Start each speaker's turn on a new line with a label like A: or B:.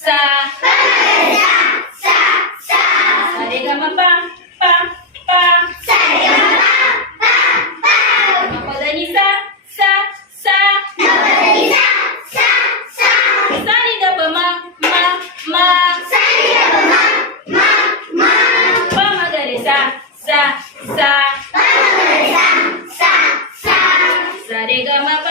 A: さされがまぱぱぱされがまぱぱぱまこだにさささまこだにささささりがばまままさりがばまままぱまだれさささぱまだれさささされがまぱ